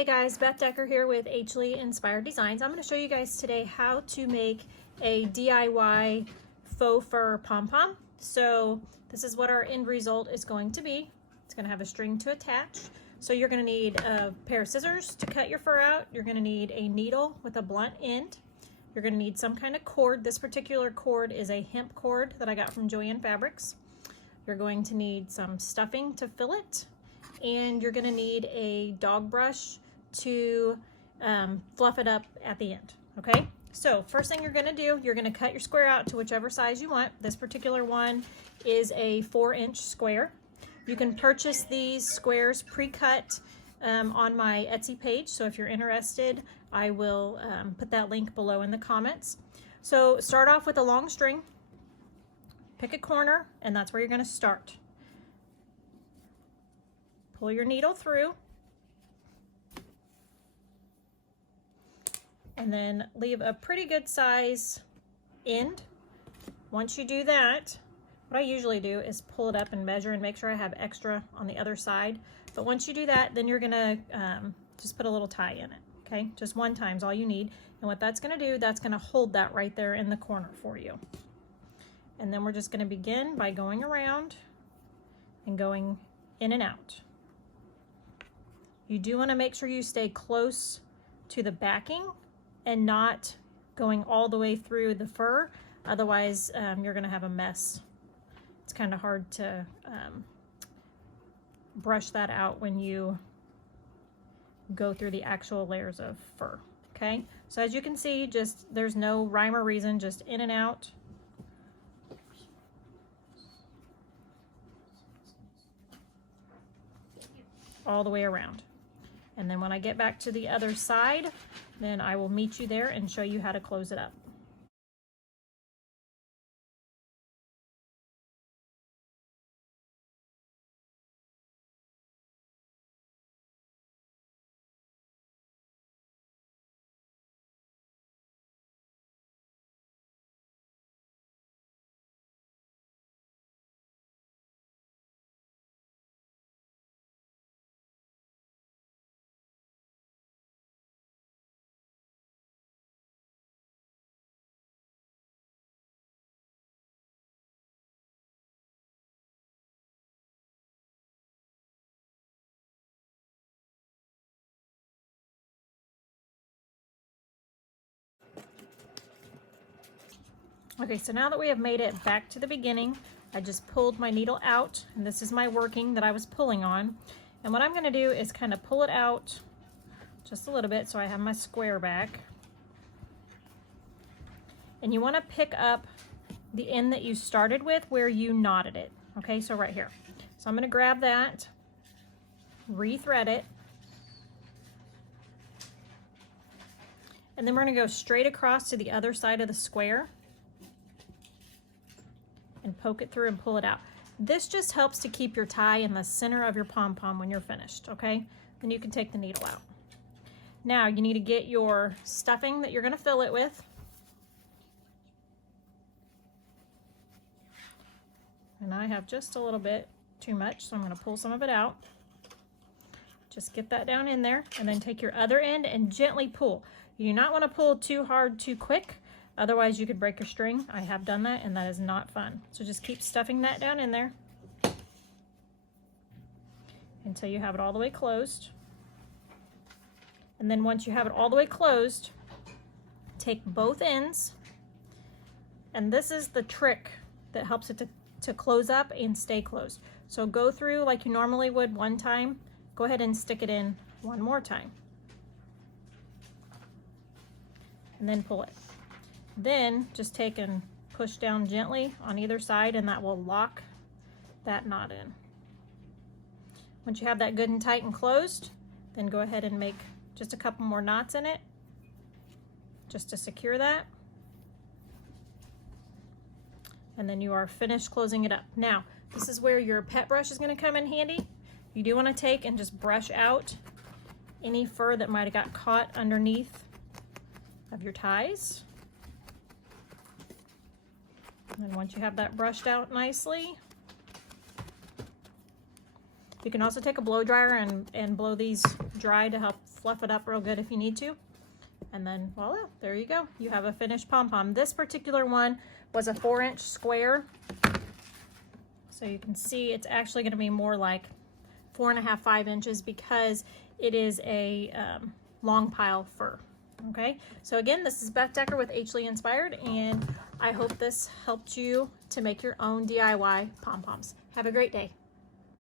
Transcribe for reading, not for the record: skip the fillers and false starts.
Hey guys, Beth Decker here with H. Lee Inspired Designs. I'm going to show you guys today how to make a DIY faux fur pom pom. So this is what our end result is going to be. It's going to have a string to attach. So you're going to need a pair of scissors to cut your fur out. You're going to need a needle with a blunt end. You're going to need some kind of cord. This particular cord is a hemp cord that I got from Joann Fabrics. You're going to need some stuffing to fill it. And you're going to need a dog brush to fluff it up at the end. Okay, so first thing you're going to do, you're going to cut your square out to whichever size you want. This particular one is a 4-inch square. You can purchase these squares pre-cut on my Etsy page, so if you're interested, I will put that link below in the comments. So start off with a long string, pick a corner, and that's where you're going to start. Pull your needle through and then leave a pretty good size end. Once you do that, what I usually do is pull it up and measure and make sure I have extra on the other side. But once you do that, then you're gonna just put a little tie in it, okay? Just one time is all you need. And what that's gonna do, that's gonna hold that right there in the corner for you. And then we're just gonna begin by going around and going in and out. You do want to make sure you stay close to the backing and not going all the way through the fur. Otherwise, you're going to have a mess. It's kind of hard to brush that out when you go through the actual layers of fur. Okay, so as you can see, just there's no rhyme or reason, just in and out. All the way around. And then when I get back to the other side, then I will meet you there and show you how to close it up. Okay, so now that we have made it back to the beginning, I just pulled my needle out, and this is my working that I was pulling on. And what I'm going to do is kind of pull it out just a little bit so I have my square back. And you want to pick up the end that you started with where you knotted it. Okay, so right here. So I'm going to grab that, rethread it, and then we're going to go straight across to the other side of the square and poke it through and pull it out. This just helps to keep your tie in the center of your pom-pom when you're finished, okay? Then you can take the needle out. Now you need to get your stuffing that you're gonna fill it with. And I have just a little bit too much, so I'm gonna pull some of it out. Just get that down in there, and then take your other end and gently pull. You do not wanna pull too hard, too quick. Otherwise, you could break your string. I have done that, and that is not fun. So just keep stuffing that down in there until you have it all the way closed. And then once you have it all the way closed, take both ends. And this is the trick that helps it to close up and stay closed. So go through like you normally would one time. Go ahead and stick it in one more time. And then pull it. Then just take and push down gently on either side, and that will lock that knot in. Once you have that good and tight and closed, then go ahead and make just a couple more knots in it just to secure that. And then you are finished closing it up. Now, this is where your pet brush is going to come in handy. You do want to take and just brush out any fur that might have got caught underneath of your ties. And once you have that brushed out nicely, You can also take a blow dryer and blow these dry to help fluff it up real good if you need to. And then voila, there you go. You have a finished pom-pom. This particular one was a 4-inch square. So you can see it's actually going to be more like 4.5, 5 inches because it is a long pile fur. Okay, so again, this is Beth Decker with H. Lee Inspired, and I hope this helped you to make your own DIY pom-poms. Have a great day.